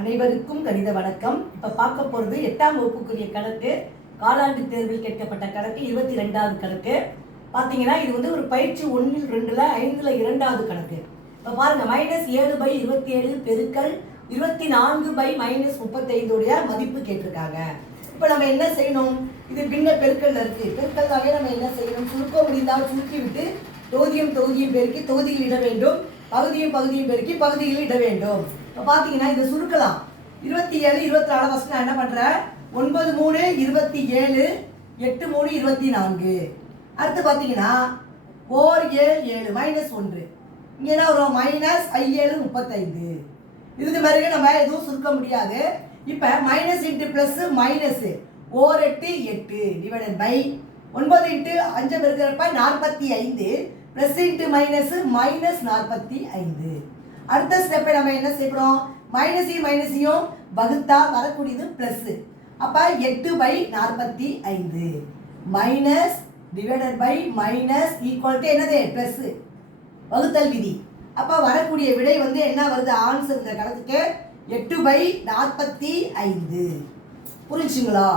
அனைவருக்கும் கணித வணக்கம். இப்ப பார்க்க போறது 8ஆம் வகுப்புக்குரிய கணக்கு. காலாண்டு தேர்வில் கேட்கப்பட்ட கணக்கு 22வது கணக்கு. பாத்தீங்கன்னா இது வந்து ஒரு பயிற்சி 1 2ல 5ல 2வது கணக்கு. இப்ப பாருங்க -7/27 பெருக்கல் 24/-35 உடைய மதிப்பு கேட்டிருக்காங்க. இப்ப நம்ம என்ன செய்யணும்? இது பின்ன பெருக்கல்ல இருக்கு. பெருக்கல்னாவே நம்ம என்ன செய்யணும்? சுருக்க முடிந்தால் சுருக்கி விட்டு தொகுதியும் பெருக்கி தொகுதியில் இட வேண்டும். பகுதியும் பெருக்கி பகுதியில் இட வேண்டும். இப்போ பார்த்தீங்கன்னா இதை சுருக்கலாம். 27 24 ஃபர்ஸ்ட் நான் என்ன பண்ணுறேன்? 9 3 27 8 3 24. அடுத்து பார்த்தீங்கன்னா 4 7 7 -1. இங்கே என்ன வரும்? -5 7 35. இதுக்கு பிறகு நம்ம எதுவும் சுருக்க முடியாது. இப்போ minus into plus minus 4 8 8 divided by 9 into 5 பெருக்கிறப்ப 45 ப்ளஸ் இன்ட்டு மைனஸ் -45. அடுத்த ஸ்டெப்பை நம்ம என்ன செய்கிறோம்? மைனஸையும் வகுத்தா வரக்கூடியது ப்ளஸ். அப்போ 8/45 minus divided by minus equal to என்னது? ப்ளஸ் வகுத்தல் விதி. அப்போ வரக்கூடிய விடை வந்து என்ன வருது? ஆன்சர் இந்த கணக்குக்கு 8/45. புரிஞ்சுங்களா?